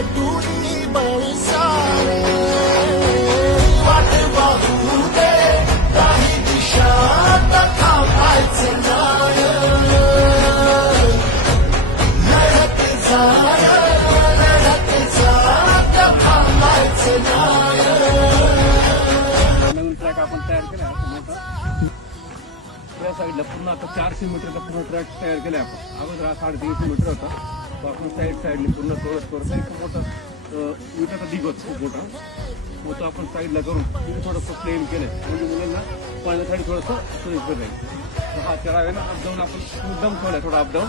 नटुनी बळसारे वाट पाहू दे काही दिशा थांबायचे नाय लढत जा थांबायचे नाय. नवीन ट्रॅक आपण तयार केला मोठा त्या साईडला पूर्ण आता 400 मीटरचा पूर्ण ट्रॅक तयार केला आपण. अगोदर हा 350 मीटर होता तो आपण साईडने पूर्ण थोडं एक मोठा विटाचा ढीग होता खूप मोठा मग तो आपण साईडला करून तिथे थोडंसं प्लेन केलं म्हणजे मुलांना पाण्यासाठी थोडंसं सोयीस्कर राहील. तर हा चढाव आहे ना अपडाऊन आपण मुद्दाम ठेवला थोडा अपडाऊन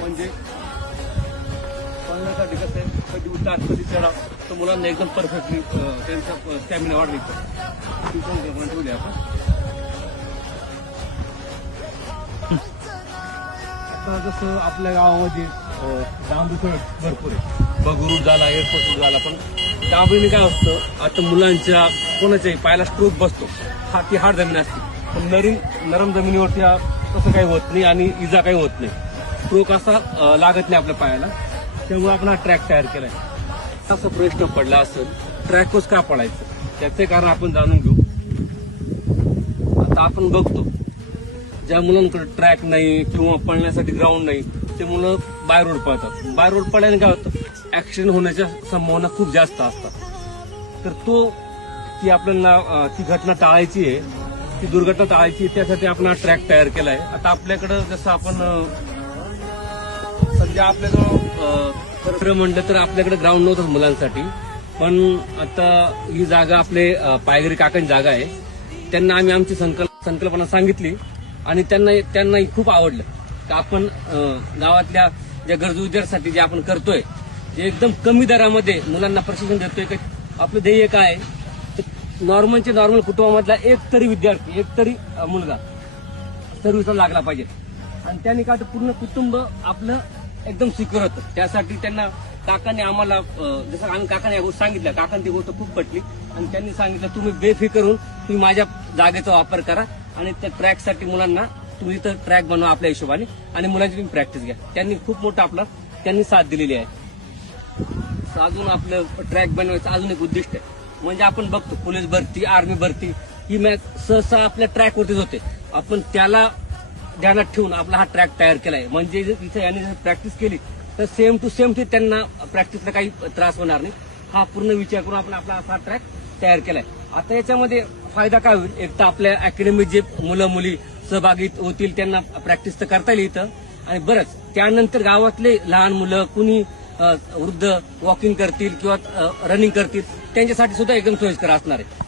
म्हणजे पळण्यासाठी कसं आहे कधी उतार कधी चढाव तर मुलांना एकदम परफेक्टली त्यांचा स्टॅमिना वाढली ती पण ठेवली आपण. आता जसं आपल्या गावामध्ये डांबरी भरपूर आहे बगरूट झाला एअरपोर्ट झाला पण डांबरीने काय असतं आता मुलांच्या कोणाच्याही पायाला स्ट्रोक बसतो ती हार्ड जमीन असते पण नरम जमिनीवरती तसं काही होत नाही आणि इजा काही होत नाही स्ट्रोक असा लागत नाही आपल्या पायाला त्यामुळे आपण हा ट्रॅक तयार केलाय. असा प्रश्न पडला असेल ट्रॅकच का पडायचं त्याचे कारण आपण जाणून घेऊ. आता आपण बघतो ज्या मुलांकडे ट्रॅक नाही किंवा पळण्यासाठी ग्राउंड नाही ते मुलं बाय रोड पळतात. बाय रोड पळल्याने काय होतं ऍक्सिडेंट होण्याच्या संभावना खूप जास्त असतात तर ती आपल्याला ती घटना टाळायची आहे ती दुर्घटना टाळायची आहे त्यासाठी आपण हा ट्रॅक तयार केलाय. आता आपल्याकडं जसं आपण सध्या आपल्याजवळ खरं म्हणलं तर आपल्याकडे ग्राउंड नव्हतं मुलांसाठी पण आता ही जागा आपले पायगरी काकांची जागा आहे. त्यांना आम्ही आमची संकल्पना सांगितली आणि त्यांनाही खूप आवडलं की आपण गावातल्या ज्या गरजू विद्यार्थ्यांसाठी जे आपण करतोय जे एकदम कमी दरामध्ये मुलांना प्रशिक्षण देतोय की आपलं ध्येय काय तर नॉर्मल कुटुंबामधला एक तरी विद्यार्थी एक तरी मुलगा सर्व्हिसला लागला पाहिजे आणि त्याने काय पूर्ण कुटुंब आपलं एकदम सिक्युअर होतं. त्यासाठी त्यांना काकांनी आम्हाला जसं आम्ही काकांनी या गोष्टी सांगितल्या काकांनी ती गोष्ट खूप पटली आणि त्यांनी सांगितलं तुम्ही बेफिकरून तुम्ही माझ्या जागेचा वापर करा आणि त्या ट्रॅकसाठी मुलांना तुम्ही इथं ट्रॅक बनवा आपल्या हिशोबाने आणि मुलांची तुम्ही प्रॅक्टिस घ्या. त्यांनी खूप मोठं आपलं त्यांनी साथ दिलेली आहे. अजून आपलं ट्रॅक बनवायचं अजून एक उद्दिष्ट आहे म्हणजे आपण बघतो पोलीस भरती आर्मी भरती ही मॅच सहसा आपल्या ट्रॅकवरतीच होते आपण त्याला ध्यानात ठेवून आपला हा ट्रॅक तयार केलाय म्हणजे इथे यांनी प्रॅक्टिस केली तर सेम टू सेम ते त्यांना प्रॅक्टिसला काही त्रास होणार नाही हा पूर्ण विचार करून आपण आपला हा ट्रॅक तयार केलाय. आता याच्यामध्ये फायदा काय होईल एक तर आपल्या अकॅडमीत जे मुलं मुली सहभागी होतील त्यांना प्रॅक्टिस तर करता येईल इथं आणि बरंच त्यानंतर गावातले लहान मुलं कुणी वृद्ध वॉकिंग करतील किंवा रनिंग करतील त्यांच्यासाठी सुद्धा एकदम सोयीस्कर असणार आहे.